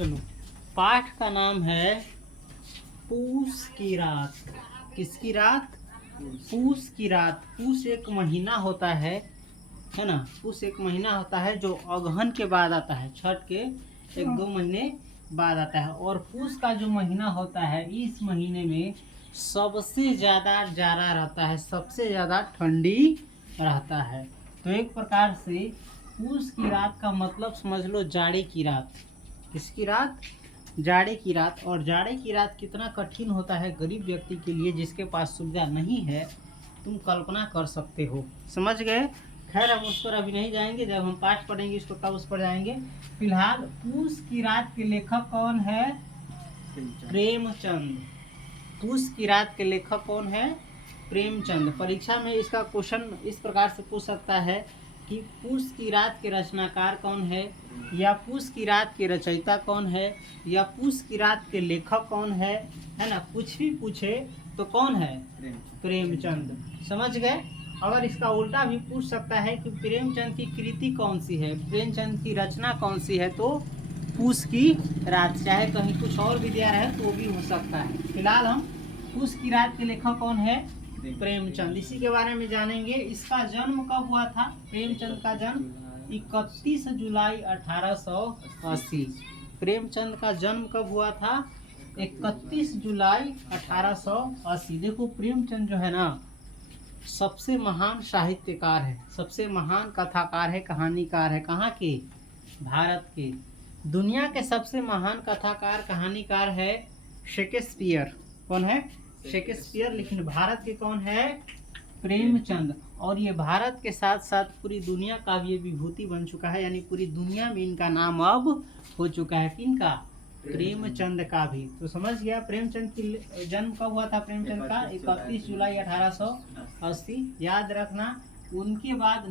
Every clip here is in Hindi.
चलो, पाठ का नाम है पूस की रात। किसकी रात? पूस की रात। पूस एक महीना होता है ना। पूस एक महीना होता है जो अगहन के बाद आता है, छठ के 1-2 महीने बाद आता है। और पूस का जो महीना होता है, इस महीने में सबसे ज़्यादा जाड़ा रहता है, सबसे ज़्यादा ठंडी रहता है। तो एक प्रकार से पूस की रात का मतलब समझ लो जाड़े की रात। किसकी रात? जाड़े की रात। और जाड़े की रात कितना कठिन होता है गरीब व्यक्ति के लिए जिसके पास सुविधा नहीं है, तुम कल्पना कर सकते हो। समझ गए? खैर हम उस पर अभी नहीं जाएंगे, जब हम पाठ पढ़ेंगे इसको तब उस पर जाएंगे। फिलहाल पूस की रात के लेखक कौन है? प्रेमचंद। पूस की रात के लेखक कौन है? प्रेमचंद। परीक्षा में इसका क्वेश्चन इस प्रकार से पूछ सकता है कि पूस की रात के रचनाकार कौन है, या पूस की रात के रचयिता कौन है, या पूस की रात के लेखक कौन है ना। कुछ भी पूछे तो कौन है? प्रेमचंद। समझ गए? अगर इसका उल्टा भी पूछ सकता है कि प्रेमचंद की कृति कौन सी है, प्रेमचंद की रचना कौन सी है, तो पूस की रात। चाहे कहीं कुछ और भी दिया रहे तो वो भी हो सकता है। फिलहाल हम पूस की रात के लेखक कौन है? प्रेमचंद। इसी के बारे में जानेंगे। इसका जन्म कब हुआ था? प्रेमचंद का जन्म 31 जुलाई 1880। प्रेमचंद का जन्म कब हुआ था? 31 जुलाई 1880। देखो प्रेमचंद जो है ना, सबसे महान साहित्यकार है, सबसे महान कथाकार है, कहानीकार है। कहाँ के? भारत के। दुनिया के सबसे महान कथाकार कहानीकार है शेक्सपियर। कौन है? शेक्सपियर। लेकिन भारत के कौन है? प्रेमचंद। और ये भारत के साथ साथ पूरी दुनिया का भी ये विभूति बन चुका है, यानी पूरी दुनिया में इनका नाम अब हो चुका है। किनका? प्रेमचंद का भी। तो समझ गया प्रेमचंद की जन्म कब हुआ था? प्रेमचंद का 31 जुलाई 1880। याद रखना। उनके बाद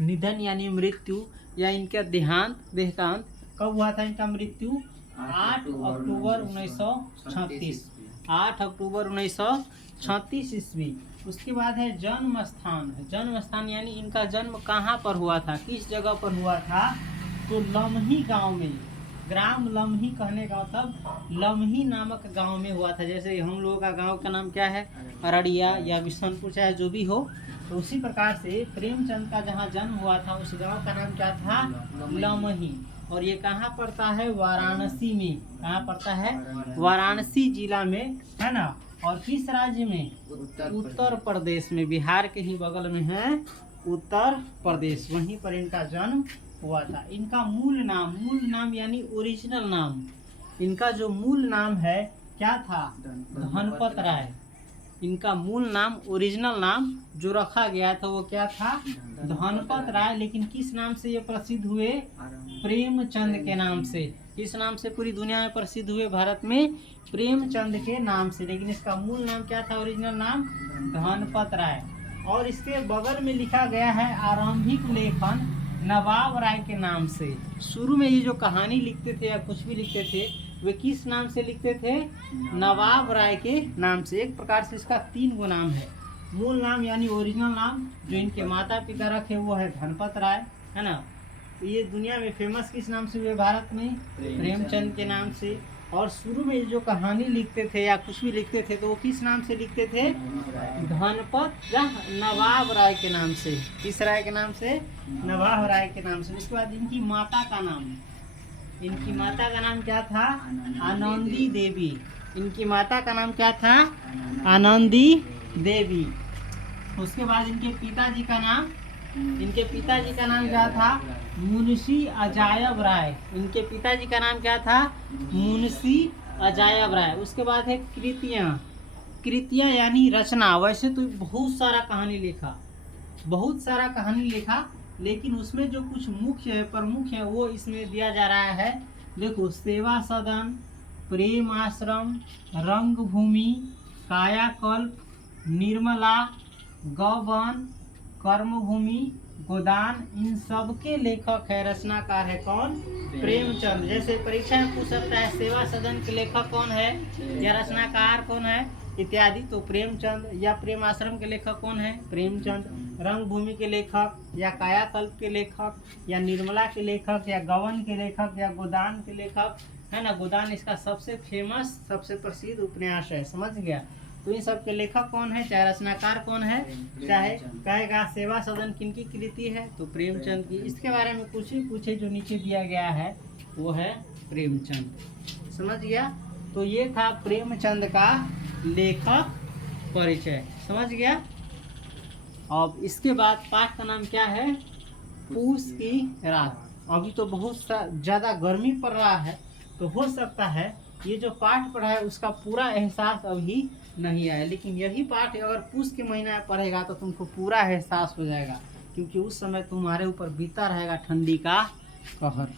निधन यानी मृत्यु या इनका देहांत कब हुआ था? इनका मृत्यु 8 अक्टूबर 1936। 8 अक्टूबर 1936 ईस्वी। उसके बाद है जन्म स्थान। जन्म स्थान यानी इनका जन्म कहाँ पर हुआ था, किस जगह पर हुआ था? तो लम्ही गांव में। ग्राम लम्ही कहने का मतलब लम्ही नामक गांव में हुआ था। जैसे हम लोगों का गांव का नाम क्या है? अररिया या बिशनपुर, चाहे जो भी हो। तो उसी प्रकार से प्रेमचंद का जहाँ जन्म हुआ था उस गांव का नाम क्या था? लम्ही। और ये कहाँ पड़ता है? वाराणसी में। कहाँ पड़ता है? वाराणसी जिला में, है ना। और किस राज्य में? उत्तर प्रदेश में। बिहार के ही बगल में है उत्तर प्रदेश, वहीं पर इनका जन्म हुआ था। इनका मूल नाम यानी ओरिजिनल नाम, इनका जो मूल नाम है क्या था? धनपत राय। इनका मूल नाम, ओरिजिनल नाम जो रखा गया था वो क्या था? धनपत राय। लेकिन किस नाम से ये प्रसिद्ध हुए? प्रेमचंद के नाम से। किस नाम से पूरी दुनिया में प्रसिद्ध हुए? भारत में प्रेमचंद के नाम से। लेकिन इसका मूल नाम क्या था? ओरिजिनल नाम धनपत राय। और इसके बगल में लिखा गया है आरंभिक लेखन नवाब राय के नाम से। शुरू में ये जो कहानी लिखते थे या कुछ भी लिखते थे वे किस नाम से लिखते थे? नवाब राय के नाम से। एक प्रकार से इसका 3 गो नाम है। मूल नाम यानी ओरिजिनल नाम जो इनके माता पिता रखे वो है धनपत राय, है ना। ये दुनिया में फेमस किस नाम से हुए? भारत में प्रेमचंद के नाम से। और शुरू में जो कहानी लिखते थे या कुछ भी लिखते थे तो वो किस नाम से लिखते थे? धनपत नवाब राय के नाम से। किस राय के नाम से? नवाब राय के नाम से। उसके बाद इनकी माता का नाम, इनकी माता का नाम क्या था? आनंदी देवी। इनकी माता का नाम क्या था? आनंदी देवी। उसके बाद इनके पिताजी का नाम, इनके पिताजी का नाम क्या था? मुंशी अजायब राय। इनके पिताजी का नाम क्या था? मुंशी अजायब राय। उसके बाद है कृतियाँ यानी रचना। वैसे तो बहुत सारा कहानी लिखा, लेकिन उसमें जो कुछ मुख्य है, प्रमुख है, वो इसमें दिया जा रहा है। देखो, सेवा सदन, प्रेम आश्रम, रंगभूमि, कायाकल्प, निर्मला, गौवन, कर्मभूमि, गोदान, इन सब के लेखक है, रचनाकार है कौन? प्रेमचंद। जैसे परीक्षा में पूछ सकता है सेवा सदन के लेखक कौन है या रचनाकार कौन है इत्यादि, तो प्रेमचंद। या प्रेम आश्रम के लेखक कौन है? प्रेमचंद। रंगभूमि के लेखक, या कायाकल्प के लेखक, या निर्मला के लेखक, या गबन के लेखक, या गोदान के लेखक, है ना। गोदान इसका सबसे फेमस, सबसे प्रसिद्ध उपन्यास है, समझ गया। तो इन सब के लेखक कौन है, चाहे रचनाकार कौन है, चाहे कहेगा सेवा सदन किनकी कृति है, तो प्रेमचंद की। इसके बारे में कुछ ही पूछे जो नीचे दिया गया है वो है प्रेमचंद, समझ गया। तो ये था प्रेमचंद का लेखक परिचय, समझ गया। अब इसके बाद पाठ का नाम क्या है, पूस की रात। अभी तो बहुत ज़्यादा गर्मी पड़ रहा है, तो हो सकता है ये जो पाठ पढ़ा है उसका पूरा एहसास अभी नहीं आया, लेकिन यही पाठ अगर पूस के महीने में पढ़ेगा तो तुमको पूरा एहसास हो जाएगा, क्योंकि उस समय तुम्हारे ऊपर बीता रहेगा ठंडी का कहर,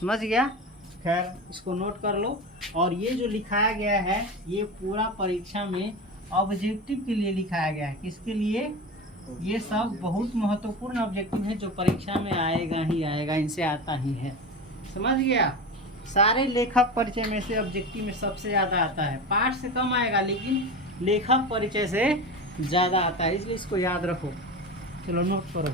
समझ गया। खैर इसको नोट कर लो। और ये जो लिखाया गया है ये पूरा परीक्षा में ऑब्जेक्टिव के लिए लिखाया गया है। किसके लिए, ये सब बहुत महत्वपूर्ण ऑब्जेक्टिव है जो परीक्षा में आएगा ही आएगा, इनसे आता ही है, समझ गया। सारे लेखक परिचय में से ऑब्जेक्टिव में सबसे ज़्यादा आता है, पाठ से कम आएगा लेकिन लेखक परिचय से ज़्यादा आता है, इसलिए इसको याद रखो। चलो नोट करो।